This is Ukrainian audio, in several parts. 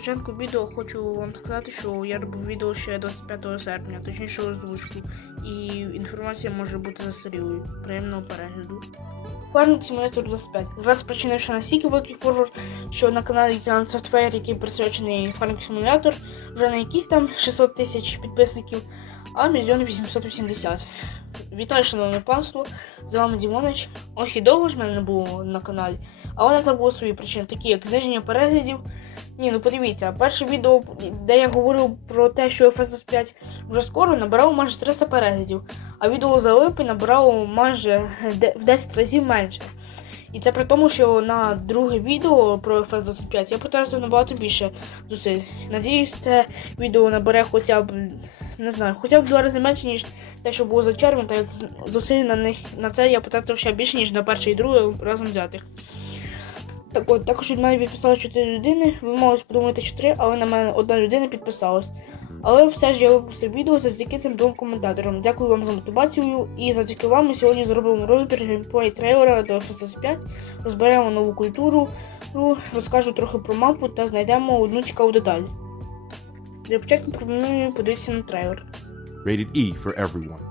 початку відео хочу вам сказати, що я робив відео ще 25 серпня, точніше озвучку, і інформація може бути застарілою. Приємного перегляду. Farming Simulator 25. Раз причинивши настільки великий фурор, що на каналі Океан Software, який присвячений Farming Simulator, вже не якісь там 600 тисяч підписників, а мільйон 880. Вітаю, шановне панство! З вами Дімонич. Ох і довго ж мене не було на каналі, але не забув свої причини, такі як зниження переглядів. Ні, ну подивіться, перше відео, де я говорив про те, що FS 5 вже скоро набирало майже 300 переглядів, а відео за липень набирало майже в 10 разів менше. І це при тому, що на друге відео про FS 25 я потратив набагато більше зусиль. Надіюсь, це відео набере хоча б не знаю, хоча б два рази менше, ніж те, що було за червень, так як зусиль на них на це я потратив ще більше, ніж на перше і друге разом взятих. Так от, також від мене підписалось 4 людини. Ви могли подумати, що 3, але на мене одна людина підписалась. Але все ж я випустив відео завдяки цим двом коментаторам. Дякую вам за мотивацію. І завдяки вам ми сьогодні зробимо розбір геймплей трейлера до FS25, розберемо нову культуру, розкажу трохи про мапу та знайдемо одну цікаву деталь. Для початку пропоную подивитися на трейлер. Rated E for everyone.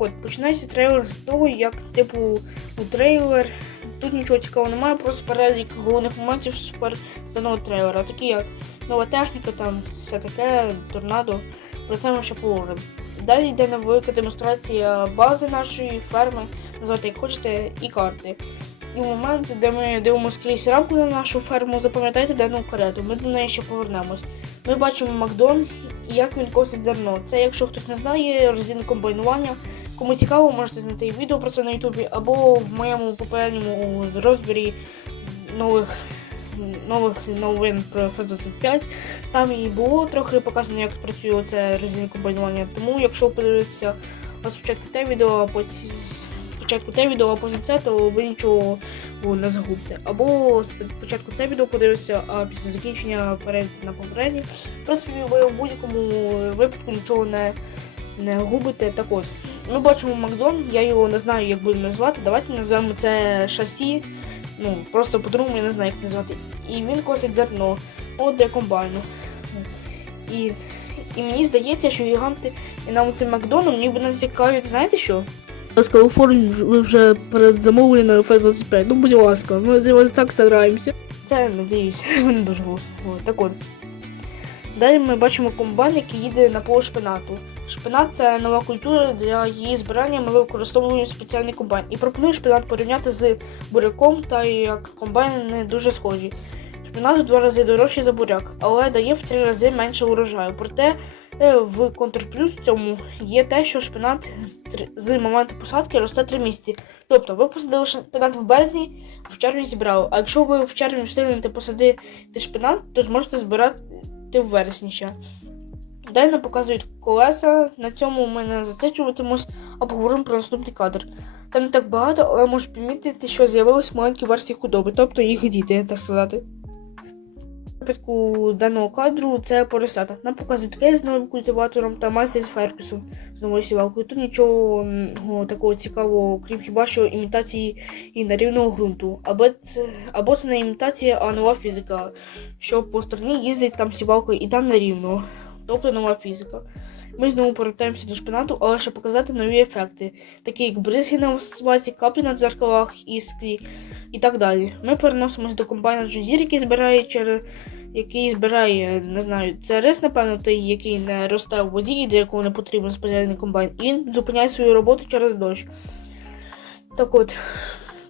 От, починається трейлер з того, як, типу, у трейлер. Тут нічого цікавого немає, просто перелік головних моментів супер станого трейлера, такі як нова техніка, там все таке, торнадо. Про це ми ще поговоримо. Далі йде невелика демонстрація бази нашої ферми, назвати як хочете, і карти. І в момент, де ми дивимося крізь рамку на нашу ферму, запам'ятайте дану карету, ми до неї ще повернемось. Ми бачимо Макдон і як він косить зерно. Це, якщо хтось не знає, розін комбайнування. Кому цікаво, можете знайти відео про це на Ютубі або в моєму попередньому розбірі нових нових новин про FS25. Там і було трохи показано, як працює оце розін комбайнування. Тому, якщо подивитися спочатку те відео, а потім спочатку те відео, а потім це, то ви нічого не загубите. Або спочатку це відео подивитися, а після закінчення перейдете на попереднє. В принципі, ви в будь-якому випадку нічого не, не губите. Так от, ми бачимо Макдон, я його не знаю, як буде назвати. Давайте назвемо це шасі. Ну, просто по-другому я не знаю, як це назвати. І він косить зерно. От для комбайну. І, і мені здається, що гіганти і нам цим Макдоном ніби нас цікавить, знаєте що? ласка, оформіть ви вже перед замовленням на FS 25. Ну, будь ласка, ми для так стараємося. Це, надіюсь, не дуже голосно. Так от. Далі ми бачимо комбайн, який їде на поле шпинату. Шпинат це нова культура, для її збирання ми використовуємо спеціальний комбайн. І пропоную шпинат порівняти з буряком, та як комбайни дуже схожі. Шпинат в два рази дорожчий за буряк, але дає в три рази менше урожаю. Проте е, в контрплюс цьому є те, що шпинат з, моменту посадки росте 3 місяці. Тобто ви посадили шпинат в березні, в червні зібрали. А якщо ви в червні встигнете посадити шпинат, то зможете збирати в вересні ще. Далі нам показують колеса. На цьому ми не зациклюватимось, а поговоримо про наступний кадр. Там не так багато, але можу помітити, що з'явились маленькі версії худоби, тобто їх діти, так сказати. У випадку даного кадру це поросята. Нам показують кейс з новим культиватором та майстер з Феркусом з новою сівалкою. Тут нічого такого цікавого, крім хіба що імітації і нерівного ґрунту. Або це, або це не імітація, а нова фізика, що по стороні їздить там сівалкою і там нерівно. Тобто нова фізика. Ми знову повертаємося до шпинату, але ще показати нові ефекти, такі як бризги на асфальті, каплі на дзеркалах, іскрі і так далі. Ми переносимось до комбайна Джузір, який збирає через який збирає, не знаю, це рис, напевно, той, який не росте в воді і для якого не потрібен спеціальний комбайн. І він зупиняє свою роботу через дощ. Так от,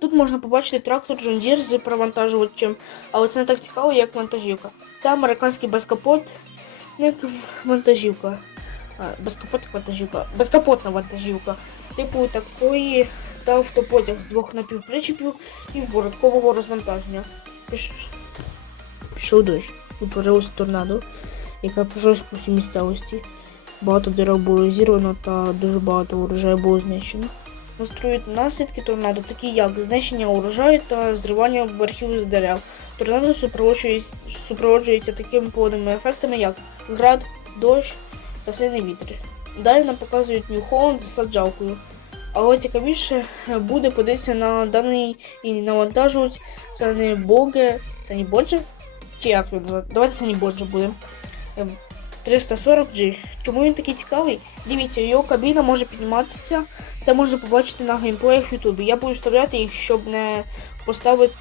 тут можна побачити трактор Deere з провантажувачем, але це не так цікаво, як вантажівка. Це американський безкапотник вантажівка. А, безкапотна вантажівка. Безкапотна вантажівка. Типу такої та автопотяг з двох напівпричепів і бороткового розвантаження. Піш... Пішов дощ. І торнадо, яка пройшлась по всій місцевості. Багато дерев було зірвано та дуже багато урожаю було знищено. Настроюють наслідки торнадо, такі як знищення урожаю та зривання верхів з дерев. Торнадо супроводжується, супроводжується такими погодними ефектами, як град, дощ та сильний вітер. Далі нам показують New Holland з саджалкою. Але цікавіше буде подивитися на даний і навантажувач. Це не боге, це не бодже? Чи як назвати? Давайте це не бодже буде. Ем, 340G. Чому він такий цікавий? Дивіться, його кабіна може підніматися. Це можна побачити на геймплеях в Ютубі. Я буду вставляти їх, щоб не поставити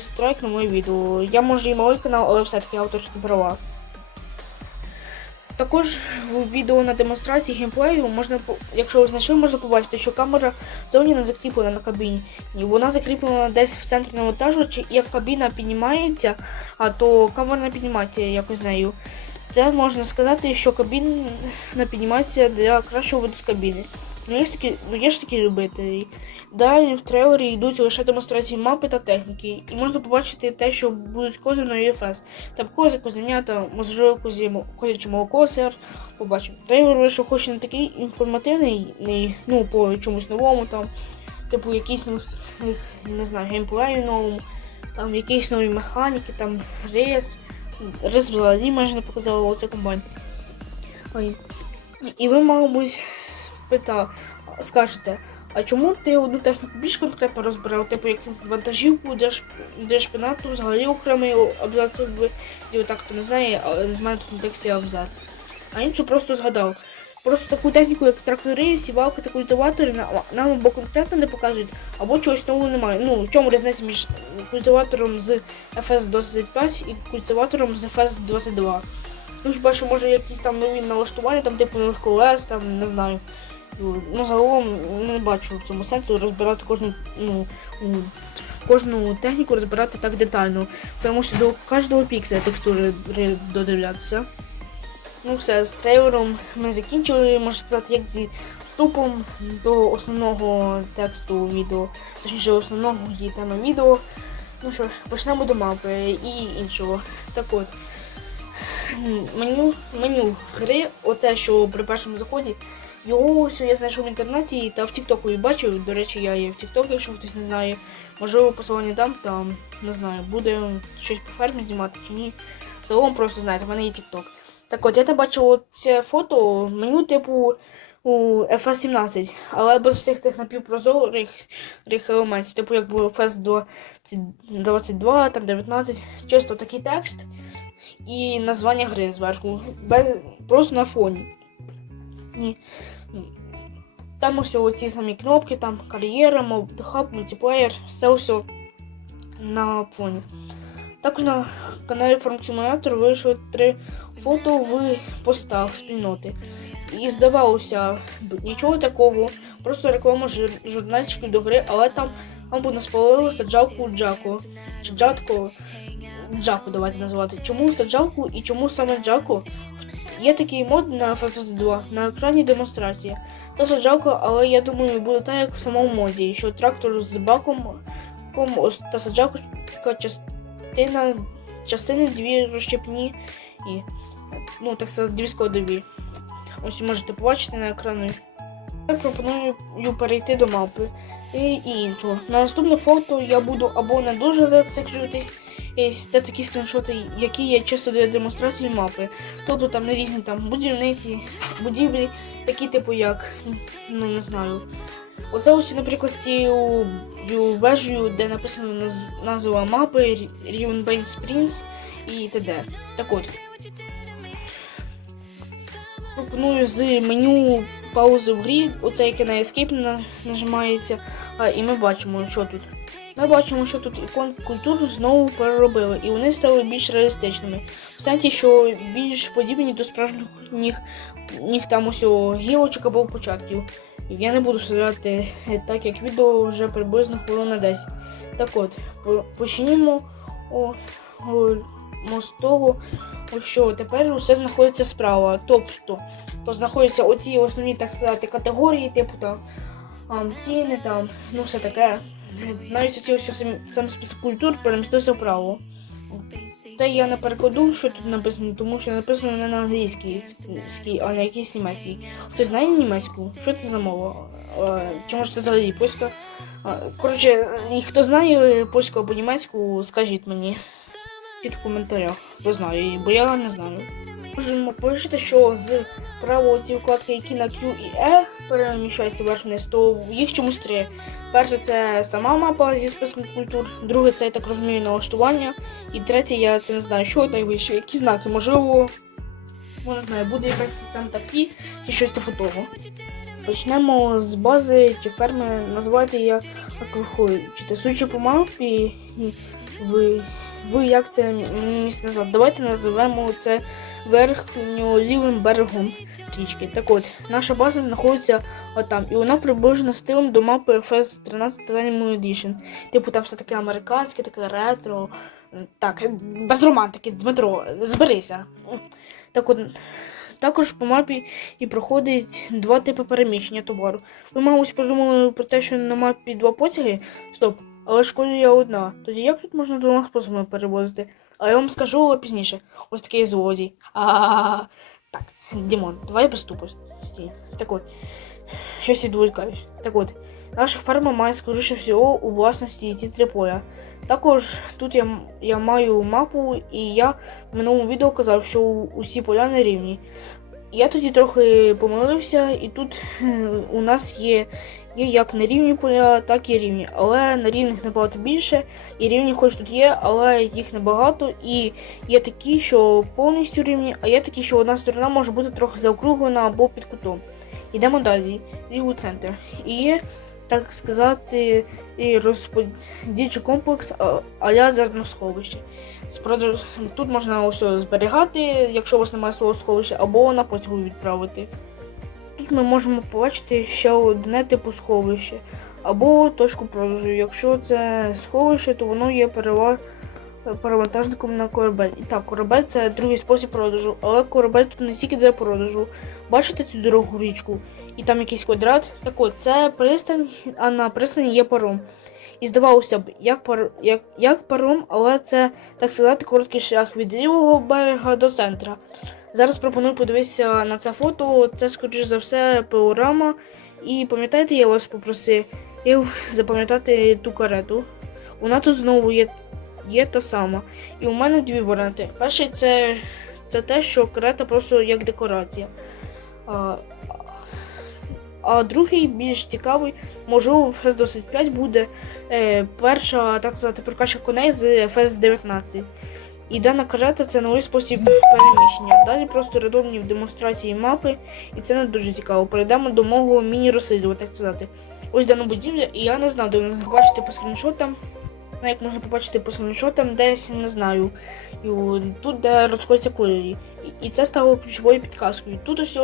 страйк на моє відео. Я може і малий канал, але все-таки авторські права. Також в відео на демонстрації геймплею можна, якщо ви можна побачити, що камера зовні не закріплена на кабіні. Ні, вона закріплена десь в центрі навантажувача, і як кабіна піднімається, а то камера не піднімається якось нею. Це можна сказати, що кабіна піднімається для кращого виду з кабіни. Ну, є ж такі, ну, є ж такі любителі. Далі в трейлері йдуть лише демонстрації мапи та техніки, і можна побачити те, що будуть кози на UFS. Там кози, козенята, можливо, козі, козяче молоко, сир. Побачимо. Трейлер вийшов хоч не такий інформативний, ну, по чомусь новому, там, типу, якісь, ну, не знаю, геймплею новому, там якісь нові механіки, там рейс. Рис взагалі майже не показали, оце комбайн. Ой. І ви, мабуть, спита, скажете, а чому ти одну техніку більш конкретно розбирав, типу як вантажівку, де, ш- взагалі окремий абзац відео, так хто не знає, але в мене тут не тексті абзац. А іншу просто згадав. Просто таку техніку, як трактори, сівалки та культиватори, нам або конкретно не показують, або чогось нового немає. Ну, в чому різниця між культиватором з FS25 і культиватором з FS22? Ну, хіба що може якісь там нові налаштування, там типу нових колес, там не знаю. Ну, загалом не бачу в цьому сенсу розбирати кожну, ну, ну, кожну техніку розбирати так детально. Тому що до кожного пікселя текстури додивлятися. Ну все, з трейлером ми закінчили, можна сказати, як зі вступом до основного тексту відео, точніше основного її теми відео. Ну що ж, почнемо до мапи і іншого. Так от. Меню, меню гри, оце що при першому заході, його ось я знайшов в інтернеті та в Тіктоку і бачив. До речі, я є в Тіктоку, якщо хтось не знає. Можливо, посилання дам, там, не знаю, буде щось по фермі знімати чи ні. Загалом просто знаєте, в мене є Тікток. Так от, я там бачив це фото, меню типу у FS17, але без всіх тих напівпрозорих рих елементів, типу як було FS 22, там 19, чисто такий текст і названня гри зверху, без, просто на фоні. Ні. Там ось ці самі кнопки, там кар'єра, модхаб, мультиплеєр, все все на фоні. Також на каналі Simulator вийшло три фото в постах спільноти. І здавалося нічого такого, просто реклама жур- журнальчиків до гри, але там там буде спалили саджалку Джако. Чи Джатко. Джаку давайте називати. Чому саджалку і чому саме Джако? Є такий мод на Фазу 2 на екрані демонстрація. Це саджалка, але я думаю, буде так, як в самому моді, що трактор з баком ком, та саджалка частина, частини дві розщепні і ну так сказати, дві складові. Ось можете побачити на екрані. Я пропоную перейти до мапи і, іншого. На наступне фото я буду або не дуже зациклюватись, це такі скріншоти, які є чисто для демонстрації мапи. Тобто там на різні там будівниці, будівлі, такі типу як, ну не знаю. Оце ось, наприклад, цією вежею, де написано наз- назва мапи, рівень Бейн Спрінс і т.д. Так от. Пропоную з меню паузи в грі, оце яке на Escape на- нажимається, а, і ми бачимо, що тут. Ми бачимо, що тут ікон культур знову переробили, і вони стали більш реалістичними. В сенсі, що більш подібні до справжніх ніг, там усього гілочок або початків. Я не буду вставляти так, як відео вже приблизно хвилин на 10. Так от, почнімо о, о, з того, що тепер усе знаходиться справа. Тобто, то знаходяться оці основні, так сказати, категорії, типу там ціни, там, ну все таке. Навіть оці ось сам, сам список культур перемістився вправо. Та я не перекладу, що тут написано, тому що написано не на англійській, а на якійсь німецькій. Хтось знає німецьку? Що це за мова? Чи може це взагалі польська? Е, Коротше, хто знає польську або німецьку, скажіть мені під коментарях, хто знає бо я не знаю. Можемо пишете, що з правого ці вкладки, які на Q і E переміщаються вверх вниз, то їх чомусь три. Перше це сама мапа зі списком культур, друге це я так розумію налаштування, і третє я це не знаю, що найвище, які знаки, можливо, ну, не знаю, буде якась система таксі чи щось типу того. Почнемо з бази чи ферми, називайте як ви хочете. Судячи по мапі, ви, ви як це місце назвати? Давайте називемо це верхньолівим берегом річки. Так от, наша база знаходиться отам, і вона приближена стилем до мапи FS 13 Titanium Edition. Типу там все таке американське, таке ретро. Так, без романтики, Дмитро, зберися. Так от, також по мапі і проходить два типи переміщення товару. Ви, мабуть, подумали про те, що на мапі два потяги. Стоп, але школі я одна. Тоді як тут можна двома способами перевозити? А я вам скажу пізніше. Ось такий злодій. А так, Дімон, давай приступиш. Стій. Так от, щось відволікаюсь. Так от, наша ферма має, скоріше всього, у власності ці три поля. Також тут я, я маю мапу, і я в минулому відео казав, що усі поля не рівні. Я тоді трохи помилився, і тут у нас є, є як нерівні поля, так і рівні. Але на рівних набагато більше, і рівні хоч тут є, але їх небагато. І є такі, що повністю рівні, а є такі, що одна сторона може бути трохи заокруглена або під кутом. Йдемо далі, у центр. І є, так сказати, розподільчий комплекс а-ля зерносховище. Тут можна все зберігати, якщо у вас немає свого сховища, або на потягу відправити. Тут ми можемо побачити ще одне типу сховище, або точку продажу. Якщо це сховище, то воно є перевантажником на корабель. І так, корабель це другий спосіб продажу, але корабель тут не тільки для продажу. Бачите цю дорогу річку? І там якийсь квадрат. Так от, це пристань, а на пристані є паром. І здавалося б, як, пар... як, як паром, але це, так сказати, короткий шлях від лівого берега до центра. Зараз пропоную подивитися на це фото. Це, скоріш за все, пилорама. І пам'ятаєте, я вас попросив запам'ятати ту карету. Вона тут знову є, є та сама. І у мене дві варіанти. Перший це, це те, що карета просто як декорація. А, а другий, більш цікавий, можливо, в FS25 буде е, перша, так сказати, прокачка коней з FS19. І дана карета це новий спосіб переміщення. Далі просто рандомні демонстрації мапи, і це не дуже цікаво. Перейдемо до мого міні-розслідування, так сказати. Ось дана будівля, і я не знаю, де ви бачите по скріншотам. Як можна побачити по скріншотам, десь не знаю. І тут, де розходяться кольорі. І, це стало ключовою підказкою. Тут ось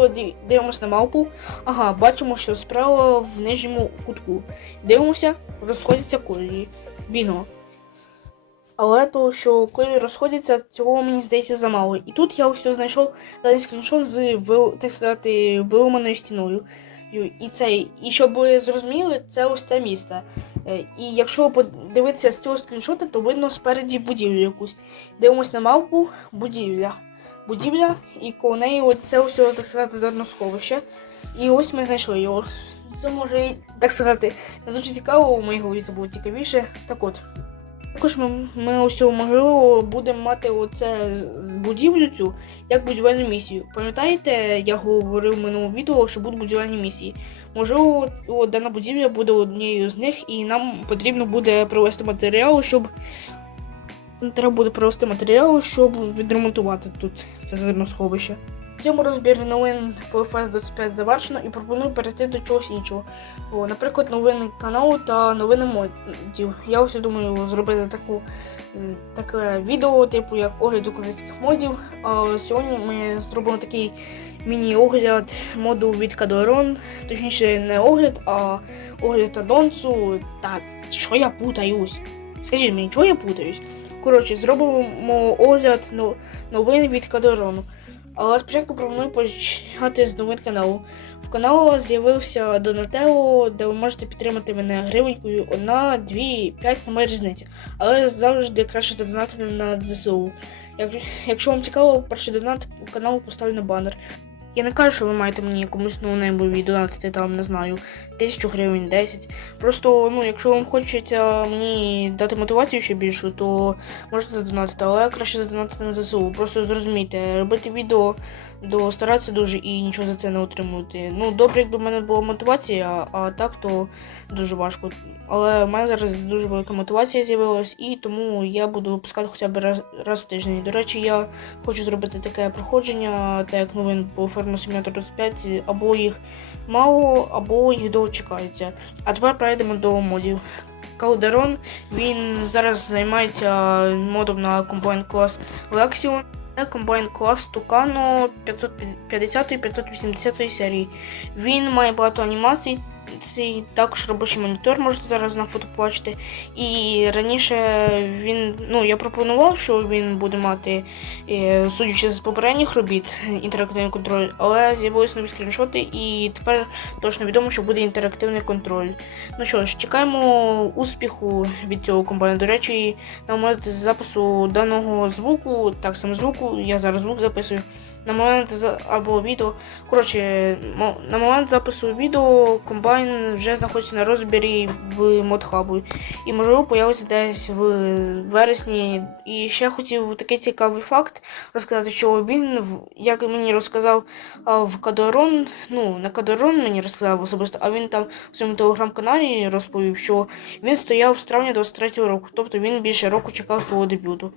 дивимося на мапу. Ага, бачимо, що справа в нижньому кутку. Дивимося, розходяться кольорі. Бінго. Але то, що кольори розходяться, цього мені здається замало. І тут я ось знайшов даний скріншот з так сказати, виламаною стіною. І цей, і щоб ви зрозуміли, це ось це місце. Е, І якщо подивитися з цього скріншота, то видно спереді будівлю якусь. Дивимось на мапу, будівля. Будівля, і коло неї це ось, так сказати, зерносховище. І ось ми знайшли його. Це може, так сказати, не дуже цікаво, у моїй голові це було цікавіше. Так от. Також ми, ми ось можливо будемо мати оце будівлю цю як будівельну місію. Пам'ятаєте, я говорив в минулому відео, що будуть будівельні місії. Можливо, о, дана будівля буде однією з них, і нам потрібно буде провести матеріал, щоб. Треба буде провести матеріал, щоб відремонтувати тут це зерносховище. В цьому розбірі новин по FS 25 завершено і пропоную перейти до чогось іншого. О, наприклад, новини каналу та новини модів. Я ось думаю зробити таку, таке відео, типу як огляд українських модів. А сьогодні ми зробимо такий міні-огляд моду від Кадорон. Точніше, не огляд, а огляд адонсу. Та що я путаюсь? Скажіть мені, чого я путаюсь? Коротше, зробимо огляд новин від Кадорону. Але спочатку пропоную почати з новин каналу. В каналу з'явився Донателло, де ви можете підтримати мене гривенькою 1, 2, 5, немає різниці. Але завжди краще задонатити на ЗСУ. Якщо вам цікаво, перший донат каналу поставлю банер. Я не кажу, що ви маєте мені комусь ноунеймові донатити там, не знаю, тисячу гривень, 10. Просто, ну, якщо вам хочеться мені дати мотивацію ще більшу, то можете задонатити, але краще задонатити на ЗСУ. Просто зрозумійте, робити відео до старатися дуже і нічого за це не отримувати. Ну, добре, якби в мене була мотивація, а так то дуже важко. Але в мене зараз дуже велика мотивація з'явилась, і тому я буду випускати хоча б раз, раз в тиждень. До речі, я хочу зробити таке проходження, так як новин по Farming Simulator 25, або їх мало, або їх дочекається. А тепер перейдемо до модів. Калдерон, він зараз займається модом на комбайн клас Lexion. Комбайн клас Tucano 550 і 580 серії. Він має багато анімацій. Цей також робочий монітор можете зараз на фото побачити. І раніше він, ну я пропонував, що він буде мати, е, судячи з попередніх робіт, інтерактивний контроль, але з'явилися нові скріншоти, і тепер точно відомо, що буде інтерактивний контроль. Ну що ж, чекаємо успіху від цього комбайну. До речі, на момент запису даного звуку, так саме звуку, я зараз звук записую. На момент або відео. Коротше, на момент запису відео комбайн вже знаходиться на розбірі в модхабу. І можливо появиться десь в вересні. І ще хотів такий цікавий факт розказати, що він, як мені розказав в Кадорон, ну не Кадорон мені розказав особисто, а він там в своєму телеграм-каналі розповів, що він стояв з травня 23-го року, тобто він більше року чекав свого дебюту.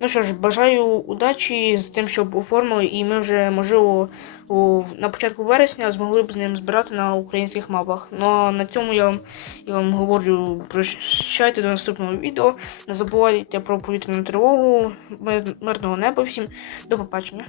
Ну що ж, бажаю удачі з тим, щоб оформили, і ми вже, можливо, у, на початку вересня змогли б з ним збирати на українських мапах. Ну а на цьому я вам, я вам говорю, прощайте до наступного відео. Не забувайте про повітряну тривогу, мирного неба всім. До побачення.